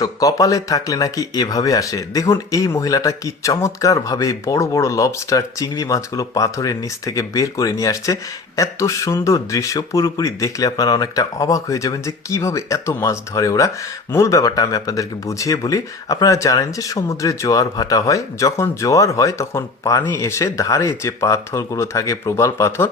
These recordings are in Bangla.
দর্শক, কপালে থাকলে নাকি এভাবে আসে। দেখুন এই মহিলাটা কি চমৎকার ভাবে বড় বড় লবস্টার চিংড়ি মাছগুলো পাথরের নিচ থেকে বের করে নিয়ে আসছে। এত সুন্দর দৃশ্য, পুরোপুরি দেখলে আপনারা অনেকটা অবাক হয়ে যাবেন যে কিভাবে এত মাছ ধরে ওরা। মূল ব্যাপারটা আমি আপনাদেরকে বুঝিয়ে বলি। আপনারা জানেন যে সমুদ্রে জোয়ার ভাটা হয়, যখন জোয়ার হয় তখন পানি এসে ধারে যে পাথরগুলো থাকে, প্রবাল পাথর,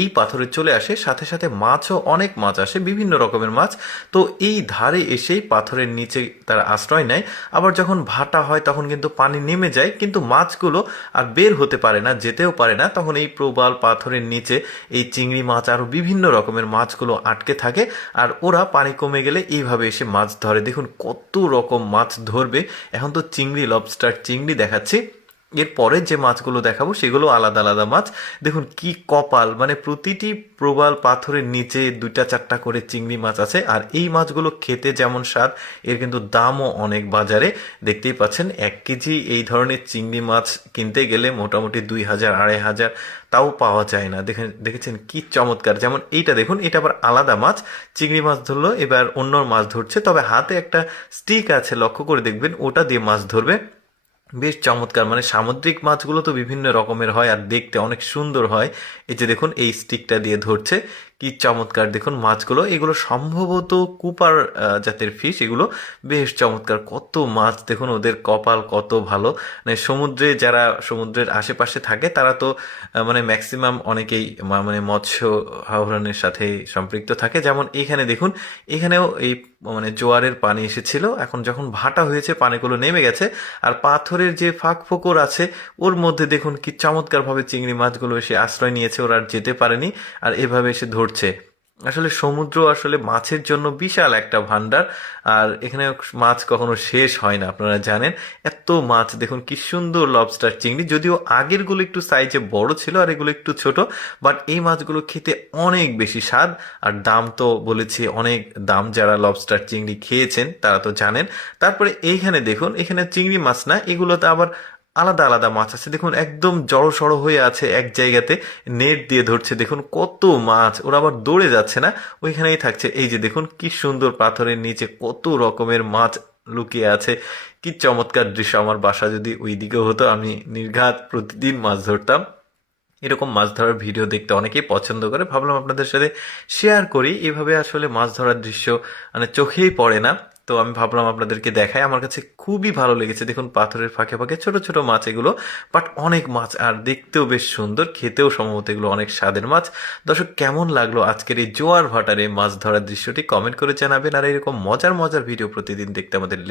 এই পাথরে চলে আসে, সাথে সাথে মাছও, অনেক মাছ আসে, বিভিন্ন রকমের মাছ। তো এই ধারে এসেই পাথরের নিচে তারা আশ্রয় নেয়। আবার যখন ভাটা হয় তখন কিন্তু পানি নেমে যায়, কিন্তু মাছগুলো আর বের হতে পারে না, যেতেও পারে না। তখন এই প্রবাল পাথরের নিচে এই চিংড়ি মাছ আরও বিভিন্ন রকমের মাছগুলো আটকে থাকে, আর ওরা পানি কমে গেলে এইভাবে এসে মাছ ধরে। দেখুন কত রকম মাছ ধরবে। এখন তো চিংড়ি, লবস্টার চিংড়ি দেখাচ্ছি, এরপরে যে মাছগুলো দেখাবো সেগুলো আলাদা আলাদা মাছ। দেখুন কি কপাল, মানে প্রতিটি প্রবাল পাথরের নিচে দুইটা চারটা করে চিংড়ি মাছ আছে। আর এই মাছগুলো খেতে যেমন স্বাদ, এর কিন্তু দামও অনেক বাজারে। দেখতেই পাচ্ছেন 1 কেজি এই ধরনের চিংড়ি মাছ কিনতে গেলে মোটামুটি 2000 2500, তাও পাওয়া যায় না। দেখেছেন কি চমৎকার। যেমন এইটা দেখুন, এটা আবার আলাদা মাছ। চিংড়ি মাছ ধরলো, এবার অন্য মাছ ধরছে, তবে হাতে একটা স্টিক আছে, লক্ষ্য করে দেখবেন, ওটা দিয়ে মাছ ধরবে। বেশ চমৎকার। মানে সামুদ্রিক মাছগুলো তো বিভিন্ন রকমের হয় আর দেখতে অনেক সুন্দর হয়। এই যে দেখুন এই স্টিকটা দিয়ে ধরছে, কি চমৎকার। দেখুন মাছগুলো, এগুলো সম্ভবত কুপার জাতের ফিশ। এগুলো বেশ চমৎকার। কত মাছ দেখুন, ওদের কপাল কত ভালো। মানে সমুদ্রে যারা সমুদ্রের আশেপাশে থাকে তারা তো মানে ম্যাক্সিমাম অনেকেই মানে মৎস্য আহরণের সাথে সম্পৃক্ত থাকে। যেমন এখানে দেখুন, এখানেও এই মানে জোয়ারের পানি এসেছিল, এখন যখন ভাটা হয়েছে পানিগুলো নেমে গেছে, আর পাথরের যে ফাঁক ফোকর আছে ওর মধ্যে দেখুন কি চমৎকারভাবে চিংড়ি মাছগুলো এসে আশ্রয় নিয়েছে, ওরা আর যেতে পারেনি, আর এভাবে এসে ধরছে। আসলে সমুদ্র আসলে মাছের জন্য বিশাল একটা ভান্ডার, আর এখানে মাছ কখনো শেষ হয় না, আপনারা জানেন। এত মাছ দেখুন, কি সুন্দর লবস্টার চিংড়ি। যদিও আগেরগুলো একটু সাইজে বড় ছিল আর এগুলো একটু ছোট, বাট এই মাছগুলো খেতে অনেক বেশি স্বাদ। আর দাম তো বলেছি অনেক দাম, যারা লবস্টার চিংড়ি খেয়েছেন তারা তো জানেন। তারপরে এইখানে দেখুন, এখানে চিংড়ি মাছ না, এগুলোতে আবার আলাদা আলাদা মাছ আছে। দেখুন একদম জড়ো সড়ো হয়ে আছে এক জায়গাতে, নেট দিয়ে ধরছে। দেখুন কত মাছ, ওরা আবার দৌড়ে যাচ্ছে না, ওইখানেই থাকছে। এই যে দেখুন কি সুন্দর, পাথরের নিচে কত রকমের মাছ লুকিয়ে আছে। কি চমৎকার দৃশ্য। আমার বাসা যদি ওই দিকেও হতো, আমি নির্ঘাত প্রতিদিন মাছ ধরতাম। এরকম মাছ ধরার ভিডিও দেখতে অনেকেই পছন্দ করে, ভাবলাম আপনাদের সাথে শেয়ার করি। এভাবে আসলে মাছ ধরার দৃশ্য মানে চোখেই পড়ে না, তো আমি ভাবলাম আপনাদেরকে দেখাই। আমার কাছে খুবই ভালো লেগেছে। দেখুন পাথরের ফাঁকে ফাঁকে ছোট ছোট মাছ এগুলো, বাট অনেক মাছ, আর দেখতেও বেশ সুন্দর, খেতেও সম্ভবত এগুলো অনেক স্বাদের মাছ। দর্শক, কেমন লাগলো আজকের এই জোয়ার ভাটারে মাছ ধরার দৃশ্যটি কমেন্ট করে জানাবেন। আর এরকম মজার মজার ভিডিও প্রতিদিন দেখতে আমাদের